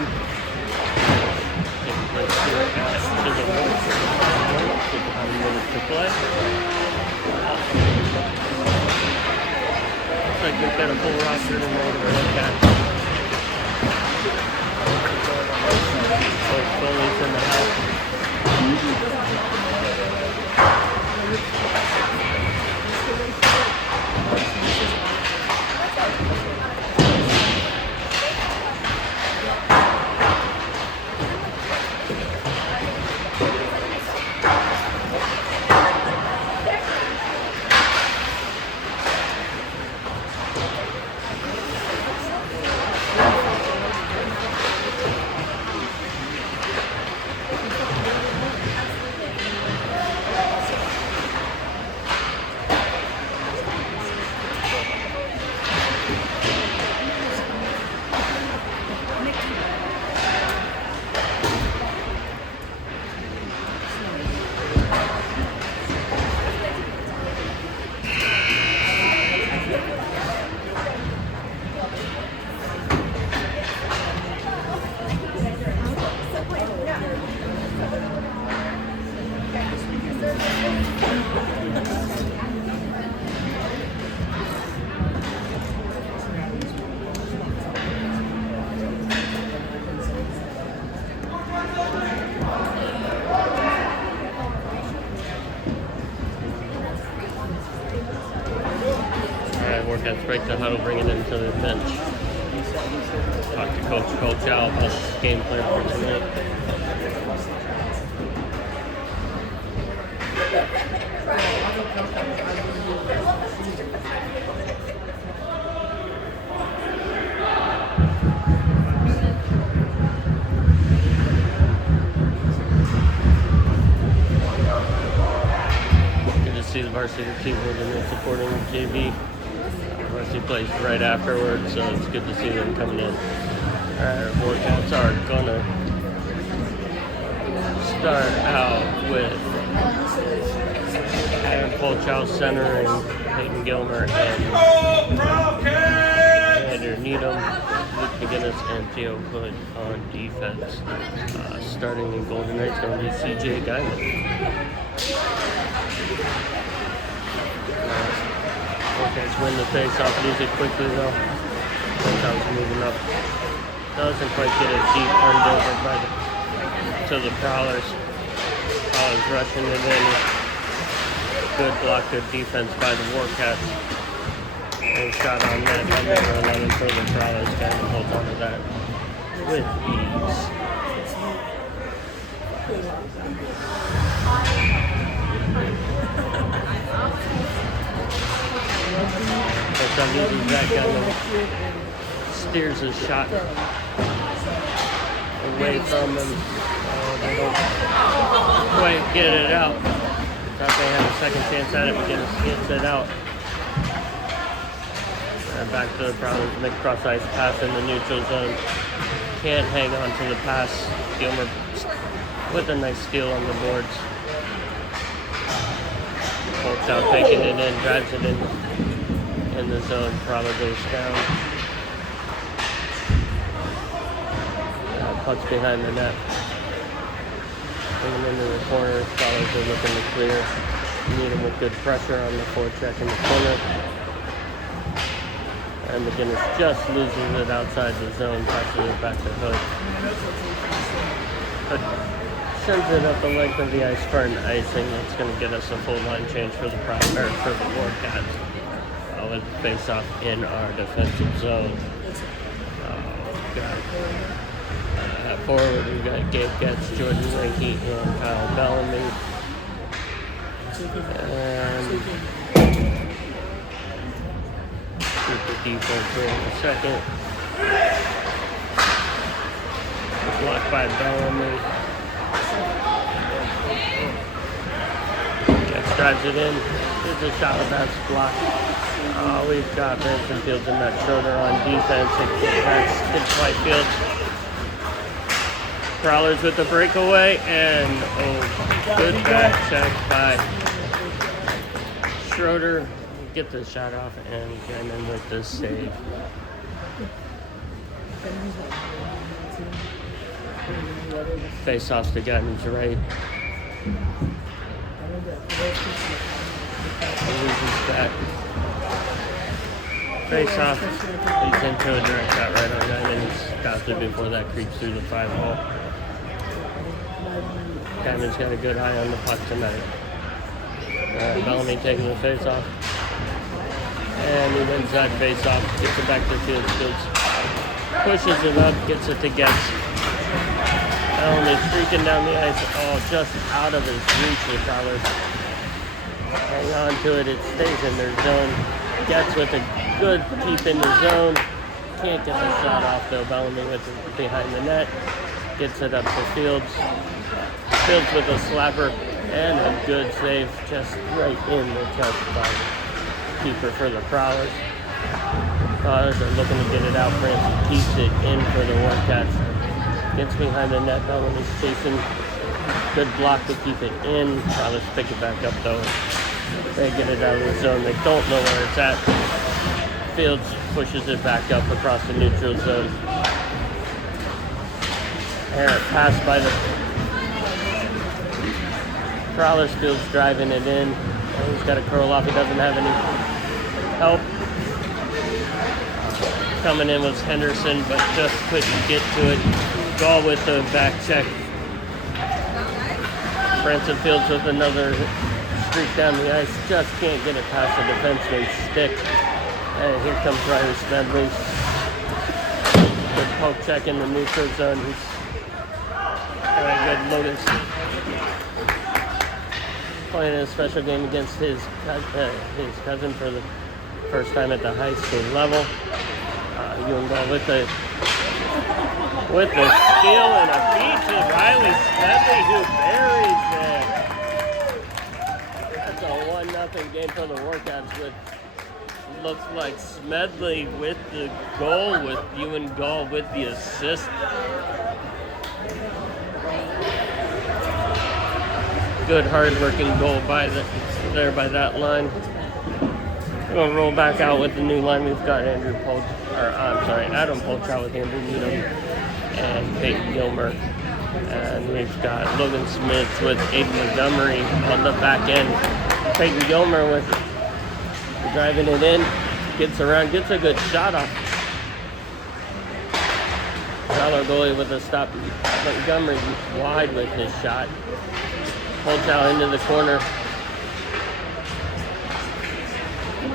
game. Taking place here to the Wolves. 55 minutes to play. Looks like we've got a full roster in the Wildcats. Both goalies in the house. Wildcats break the huddle, bring it into the bench. Talk to Coach Al about this game plan for tonight. Good to see the varsity team moving and supporting JV. Varsity plays right afterwards, so it's good to see them coming in. Alright, Wildcats are gonna start out with Aaron Polchow center and Peyton Gilmer and Andrew Needham, Luke McGinnis, and Theo Hood on defense. Starting in Golden Knights going to be CJ Guyman. Wildcats win the face-off, lose it quickly though. Sometimes moving up. Doesn't quite get it deep, turned over to the Prowlers. Prowlers rushing it in. Good block, good defense by the Wildcats. And shot on net, number 11 for the Prowlers. Guyman holds on to that with ease. That guy steers his shot away from him. They don't quite get it out. Thought they had a second chance at it, but gets it out. And back to the Prowlers, make cross ice pass in the neutral zone. Can't hang on to the pass. Gilmer with a nice steal on the boards. Holds out, taking it in, drives it in the zone, probably goes down. Pucks behind the net. Bring him into the corner. Prowlers are looking to clear. Need him with good pressure on the forecheck in the corner. And McGinnis just loses it outside the zone, passes it back to Hood. Hood sends it up the length of the ice for an icing. That's going to get us a full line change for the Wildcats. With the face-off in our defensive zone. Forward, we've got Gabe Getz, Jordan Ranke, and Kyle Bellamy. And keep the defense here in a second. Blocked by Bellamy. Getz drives it in. There's a shot of that's blocked. We've got Benson Fields and Matt Schroeder on defense. That's good Whitefield. Prowlers with the breakaway, and good back check by Schroeder. Get the shot off, and Guyman with the save. Face off to Guyman's right. He loses that. Face off. He's into a direct shot right on Guyman. He stops it before that creeps through the 5-hole. Guyman's got a good eye on the puck tonight. Bellamy taking the face off. And he wins that face off. Gets it back to Fields. Pushes it up. Gets it to Getz. Bellamy streaking down the ice. Oh, just out of his reach with Prowlers. Hang on to it. It stays in their zone. Getz with a good keep in the zone. Can't get the shot off though. Bellamy with it behind the net. Gets it up to Fields. Fields with a slapper and a good save just right in the chest by the keeper for the Prowlers. Prowlers are looking to get it out. Francis keeps it in for the Wildcats. Gets behind the net. Bellamy's chasing. Good block to keep it in. Prowlers pick it back up though. They get it out of the zone. They don't know where it's at. Fields pushes it back up across the neutral zone. And a pass by the Prowlers. Fields driving it in. And he's got to curl off. He doesn't have any help. Coming in was Henderson, but just couldn't get to it. Gall with the back check. Branson Fields with another streak down the ice. Just can't get it past the defenseman's stick. And here comes Riley Smedley. Good poke check in the neutral zone. He's got a good Logan. Playing a special game against his cousin for the first time at the high school level. Ewing with the steal and a beat to Riley Smedley, who buries it. That's a 1-0 game for the Wildcats with looks like Smedley with the goal, with Ewing Gall with the assist. Good hard-working goal by that line. We're going to roll back out with the new line. We've got Adam Polchow with Andrew Needham and Peyton Gilmer. And we've got Logan Smith with Aiden Montgomery on the back end. Peyton Gilmer with driving it in. Gets around, gets a good shot off. Prowler goalie with a stop. Montgomery wide with his shot. Polchow into the corner.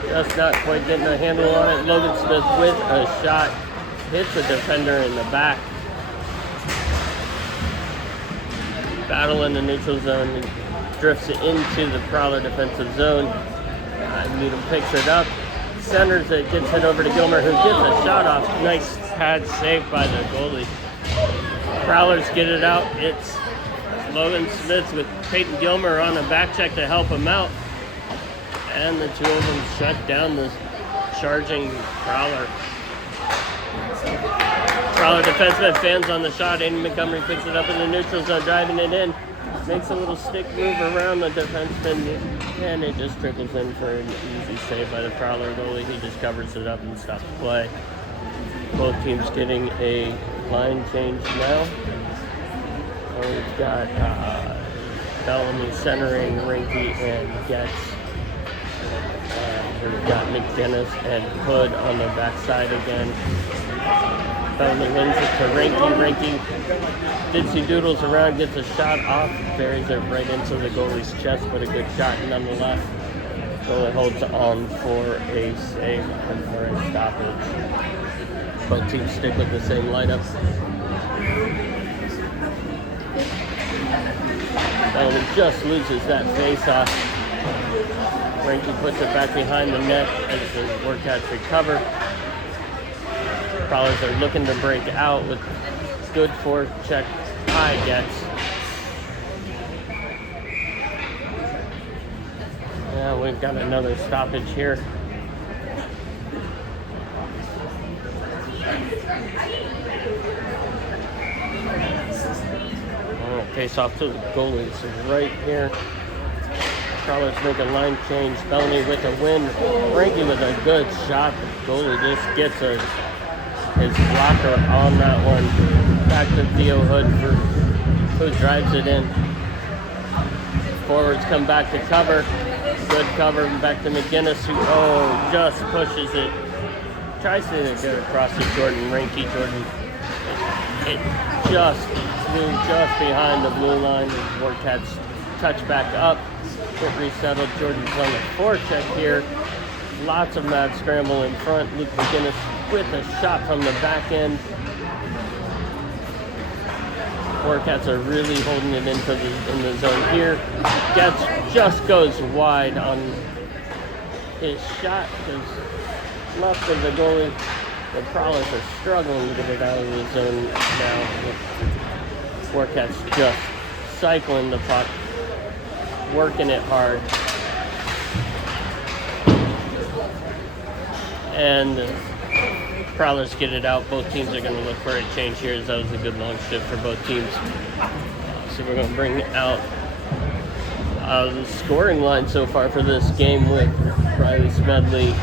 Just not quite getting a handle on it. Logan Smith with a shot. Hits a defender in the back. Battle in the neutral zone. And drifts it into the Prowler defensive zone. Needham picks it up. Centers it. Gets it over to Gilmer, who gets a shot off. Nice pad save by the goalie. Prowlers get it out. It's Logan Smith with Peyton Gilmer on a back check to help him out. And the two of them shut down the charging Prowler. Prowler defenseman fans on the shot. Aiden Montgomery picks it up in the neutral zone, driving it in. Makes a little stick move around the defenseman, and it just trickles in for an easy save by the Prowler goalie. He just covers it up and stops play. Both teams getting a line change now. We've got Bellamy centering Rinky and Getz. We've got McGinnis and Hood on the backside again. Bellamy wins it to Rinky. Rinky Ditsy doodles around, gets a shot off, buries it right into the goalie's chest, but a good shot nonetheless. Goalie holds on for a save and for a stoppage. Both teams stick with the same lineup. Bellamy just loses that face-off. Rinky puts it back behind the net as the Wildcats recover. Prowlers are looking to break out with good forecheck high Getz. Yeah, we've got another stoppage here. Face off to the goalies right here. Prowlers make a line change. Bellamy with a win. Rinky with a good shot. The goalie just gets his blocker on that one. Back to Theo Hood for who drives it in. Forwards come back to cover. Good cover back to McGinnis, who just pushes it. Tries to get it across to Jordan Rinke. Jordan, it just flew just behind the blue line. The Wildcats touch back up. Get resettled. Jordan's on the forecheck here. Lots of mad scramble in front. Luke McGinnis with a shot from the back end. Wildcats are really holding it in the zone here. Just goes wide on his shot because left of the goalie. The Prowlers are struggling to get it out of the zone now. Wildcats just cycling the puck, working it hard. And Prowlers get it out. Both teams are going to look for a change here, as that was a good long shift for both teams. So we're going to bring out the scoring line so far for this game with Riley Smedley,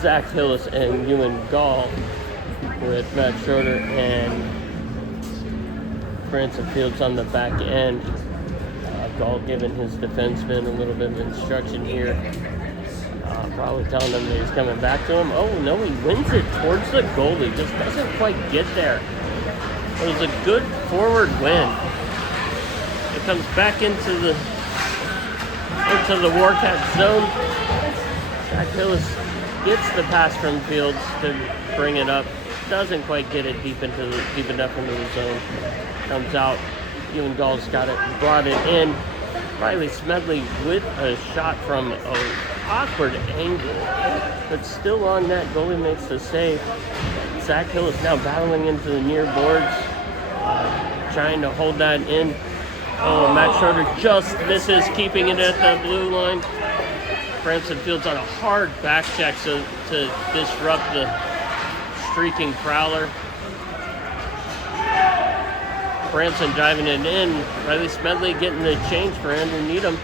Zach Hillis, and Ewan Gall, with Matt Schroeder and Branson Fields on the back end. Gall giving his defenseman a little bit of instruction here. Probably telling him that he's coming back to him. Oh no, he wins it towards the goalie. Just doesn't quite get there. It was a good forward win. It comes back into the Wildcat zone. Zach Hillis gets the pass from Fields to bring it up. Doesn't quite get it deep enough into the zone. Comes out. Ewan Gall's got it, brought it in. Riley Smedley with a shot from an awkward angle, but still on net. Goalie makes the save. Zach Hillis now battling into the near boards, trying to hold that in. Oh, Matt Schroeder just misses, keeping it at the blue line. Branson Fields on a hard back check to disrupt the streaking Prowler. Branson driving it in. Riley Smedley getting the change for Andrew Needham.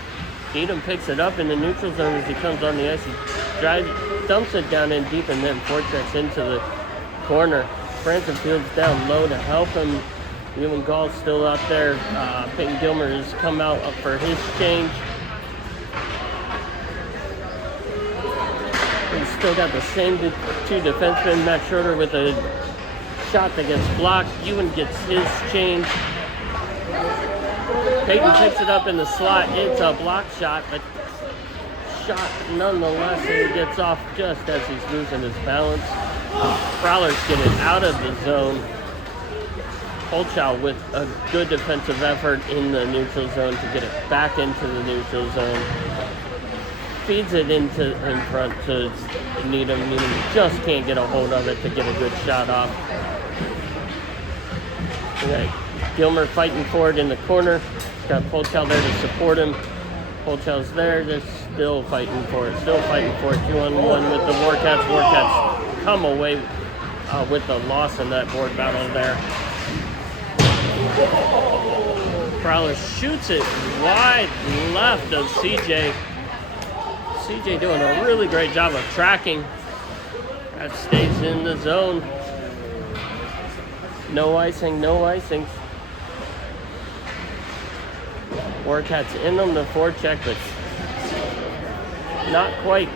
Needham picks it up in the neutral zone as he comes on the ice. He dumps it down in deep and then forechecks into the corner. Branson Fields down low to help him. Ewan Gall's still out there. Peyton Gilmer has come out up for his change. He's still got the same two defensemen. Matt Schroeder with a shot that gets blocked. Ewan gets his change. Peyton picks it up in the slot. It's a block shot, but shot nonetheless, and he gets off just as he's losing his balance. Prowlers get it out of the zone. Holchow with a good defensive effort in the neutral zone to get it back into the neutral zone. Feeds it in front to Needham. Needham just can't get a hold of it to get a good shot off. Okay. Gilmer fighting for it in the corner. He's got Holchow there to support him. Holchow's there. They're still fighting for it. 2-on-1 with the Wildcats. Wildcats come away with the loss in that board battle there. Prowler shoots it wide left of CJ. CJ doing a really great job of tracking. That stays in the zone. No icing. Wildcats in on the forecheck, but not quite.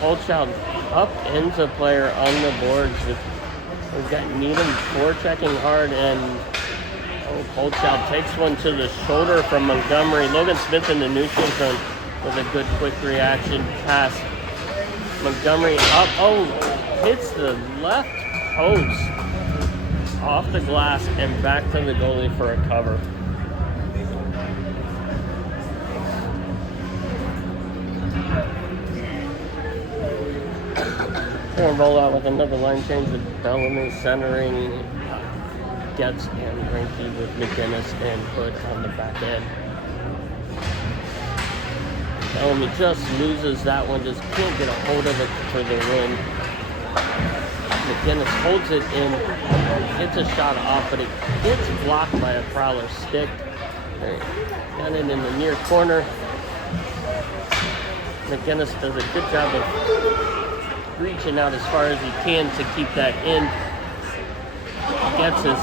Holchow up ends a player on the boards. We've got Needham forechecking hard, and Holchow takes one to the shoulder from Montgomery. Logan Smith in the neutral zone with a good quick reaction pass. Montgomery up, hits the left post off the glass and back to the goalie for a cover. We're going to roll out with another line change with Bellamy centering Getz and Rinke with McGinnis and Hood on the back end. Bellamy just loses that one, just can't get a hold of it for the win. McGinnis holds it in, gets a shot off, but it gets blocked by a Prowler stick. Got it in the near corner. McGinnis does a good job of reaching out as far as he can to keep that in. gets his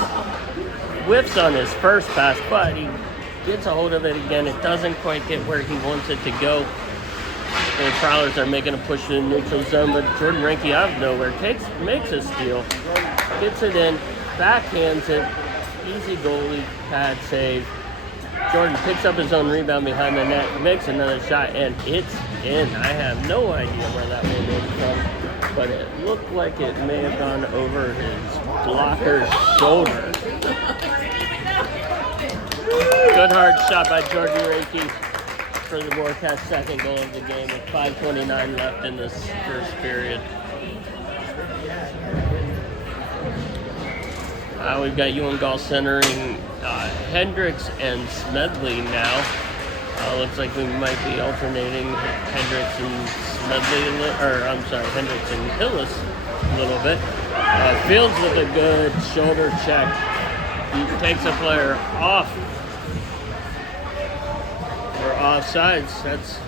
whiffs on his first pass, but he gets a hold of it again. It doesn't quite get where he wants it to go. The Prowlers are making a push to the neutral zone, but Jordan Reinke out of nowhere makes a steal, gets it in, backhands it, easy goalie pad save. Jordan picks up his own rebound behind the net, makes another shot, and it's in. I have no idea where that one came from, but it looked like it may have gone over his blocker's shoulder. Good hard shot by Jordan Reinke for the Warcats' second goal of the game with 5:29 left in this first period. We've got Ewing-Gall centering Hendricks and Smedley now. Looks like we might be alternating Hendricks and Smedley, Hendricks and Hillis a little bit. Fields with a good shoulder check. He takes a player off for offsides. That's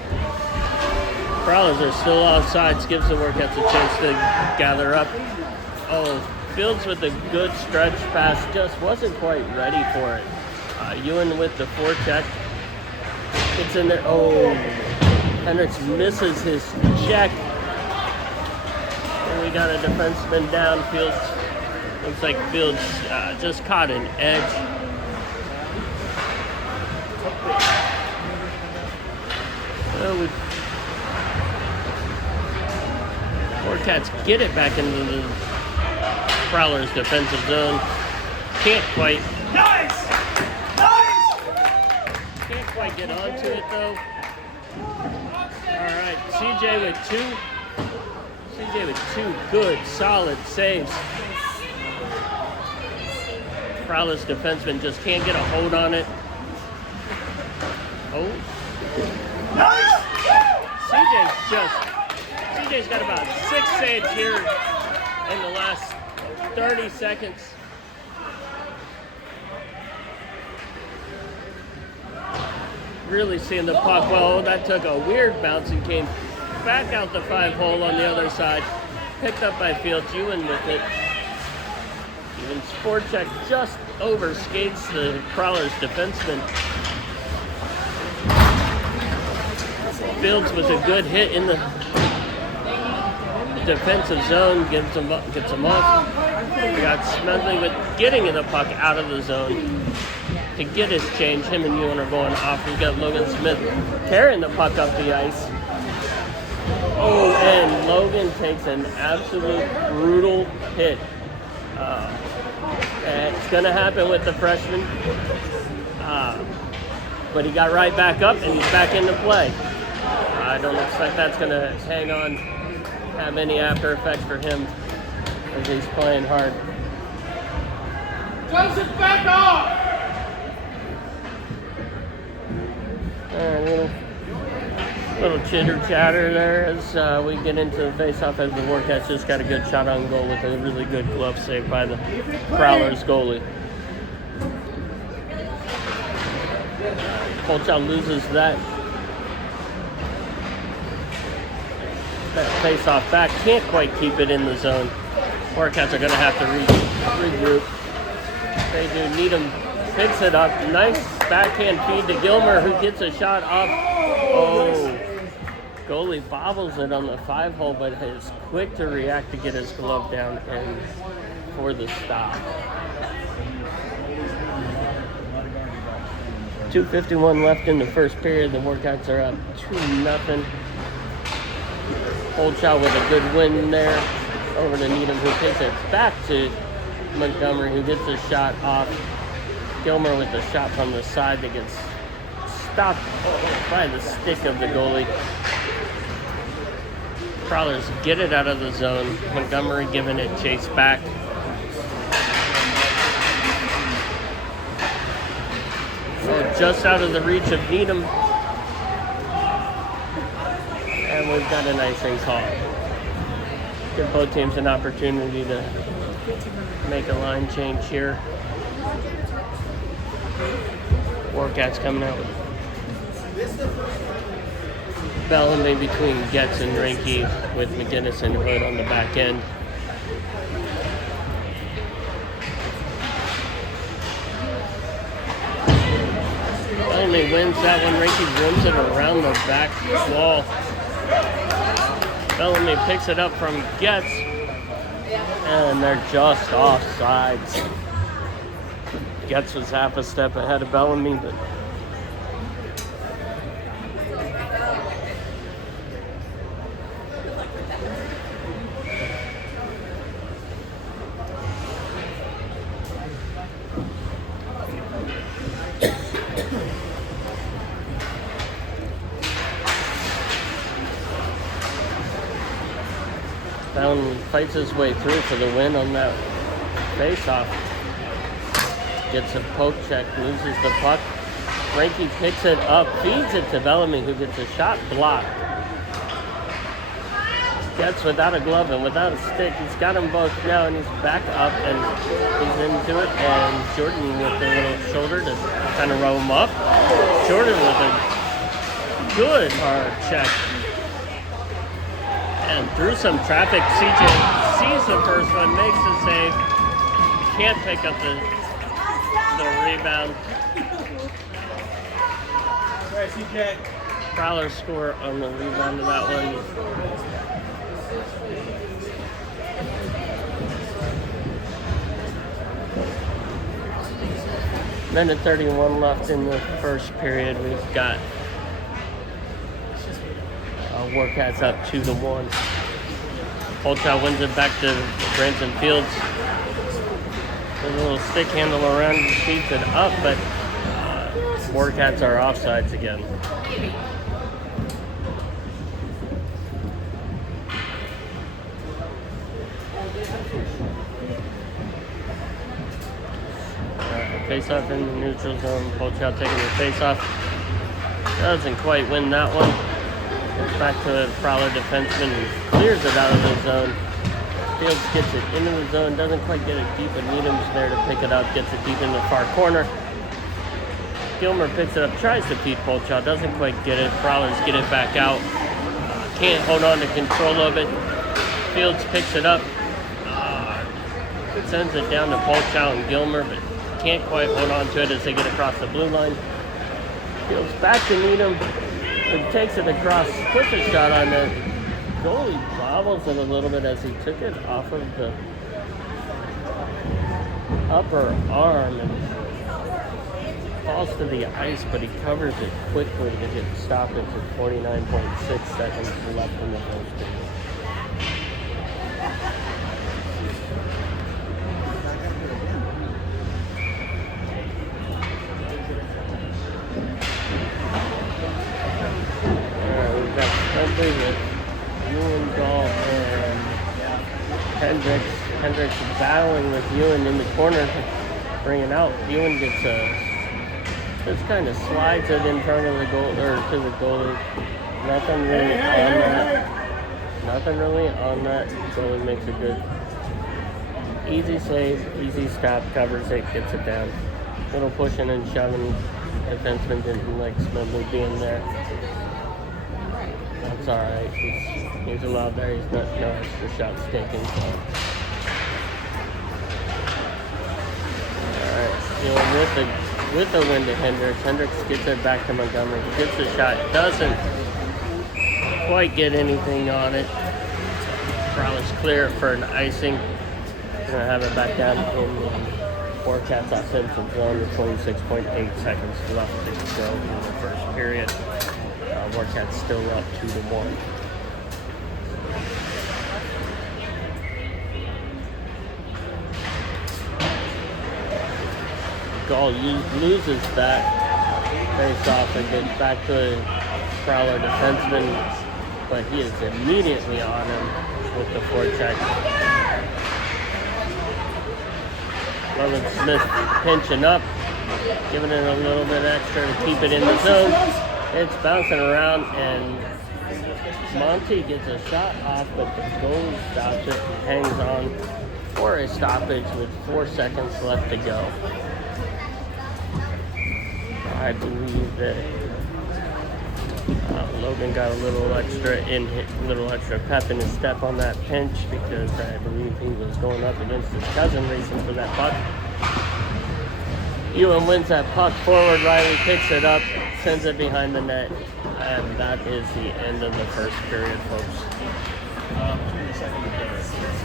Prowlers are still offsides. Gives the Warcats a chance to gather up. Fields with a good stretch pass, just wasn't quite ready for it. Ewan with the forecheck. It's in there. Hendricks misses his check. And we got a defenseman down. Fields, looks like Fields just caught an edge. Warcats get it back into the Prowlers defensive zone. Can't quite get onto it though. Alright, CJ with two good solid saves. Prowlers defenseman just can't get a hold on it. CJ's got about 6 saves here in the last 30 seconds. Really seeing the puck well. That took a weird bounce and came back out the 5-hole on the other side. Picked up by Fields. Ewan with it. Ewan's forecheck just overskates the Prowlers defenseman. Fields with a good hit in the defensive zone, gets him off. We got Smedley with getting the puck out of the zone to get his change. Him and Ewan are going off. We've got Logan Smith carrying the puck up the ice. And Logan takes an absolute brutal hit. It's going to happen with the freshman. But he got right back up and he's back into play. I don't expect that's going to hang on, have any after effects for him as he's playing hard. Joseph, back off! Little chitter chatter there as we get into the face-off as the Warcats just got a good shot on goal with a really good glove save by the Prowlers goalie. Holchow loses that face-off back, can't quite keep it in the zone. Warcats are going to have to regroup. They do. Needham picks it up. Nice backhand feed to Gilmer, who gets a shot off. Goalie bobbles it on the 5-hole, but is quick to react to get his glove down and for the stop. 2:51 left in the first period. The Warcats are up 2-0. Holchow with a good win there over to Needham, who takes it back to Montgomery, who gets a shot off. Gilmer with a shot from the side that gets stopped by the stick of the goalie. Prowlers get it out of the zone. Montgomery giving it chase back. Just out of the reach of Needham. And we've got an icing call. Give both teams an opportunity to make a line change here. Warcats coming out with Bellamy between Getz and Reinke with McGinnis and Hood on the back end. Bellamy wins that one. Rinky rims it around the back wall. Bellamy picks it up from Getz, and they're just off sides. Getz was half a step ahead of Bellamy, but Bellamy fights his way through for the win on that face-off. Gets a poke check, loses the puck. Frankie picks it up, feeds it to Bellamy, who gets a shot blocked. Gets without a glove and without a stick. He's got them both now, and he's back up, and he's into it. And Jordan with a little shoulder to kind of row him up. Jordan with a good hard check. And through some traffic, CJ sees the first one, makes the save, can't pick up the rebound. All right, CJ. Prowlers score on the rebound of that one. Minute 31 left in the first period. We've got Warcats up 2-1. Holchow wins it back to Branson Fields. A little stick handle around, feeds it up, but Warcats are offsides again. Face-off in the neutral zone. Holchow taking the face-off. Doesn't quite win that one. Gets back to the Prowler defenseman and clears it out of the zone. Fields gets it into the zone, doesn't quite get it deep, and Needham's there to pick it up, gets it deep in the far corner. Gilmer picks it up, tries to feed Holchow, doesn't quite get it. Prowlers get it back out. Can't hold on to control of it. Fields picks it up. Sends it down to Holchow and Gilmer, but can't quite hold on to it as they get across the blue line. Fields back to Needham. He takes it across, puts a shot on the goalie, bobbles it a little bit as he took it off of the upper arm and falls to the ice, but he covers it quickly to get stoppage at 49.6 seconds left in the first period. With Ewan, Gall, and Hendricks. Hendricks battling with Ewan in the corner, bringing out. Ewan gets just kind of slides it in front of the goal, or to the goalie. Nothing really on that. Nothing really on that. Goalie makes a good, easy save, easy stop, covers it, gets it down. Little pushing and shoving. Defenseman didn't like Smedley being there. That's alright. He's allowed there. He's not no extra shots taken. So. Alright. With the win to Hendricks. Hendricks gets it back to Montgomery. He gets the shot. Doesn't quite get anything on it. Prowlers clear for an icing. Gonna have it back down in the Warcats offensive zone with 26.8 seconds left to go in the first period. Warcats still up 2-1. Gall loses that face off and gets back to a Prowler defenseman, but he is immediately on him with the forecheck. Logan Smith pinching up, giving it a little bit extra to keep it in the zone. It's bouncing around, and Monty gets a shot off, but the goalie stops it and hangs on for a stoppage with 4 seconds left to go. I believe that Logan got a little extra pep in his step on that pinch, because I believe he was going up against his cousin racing for that puck. Ewan wins that puck forward. Riley picks it up, sends it behind the net, and that is the end of the first period, folks. Between the second and third.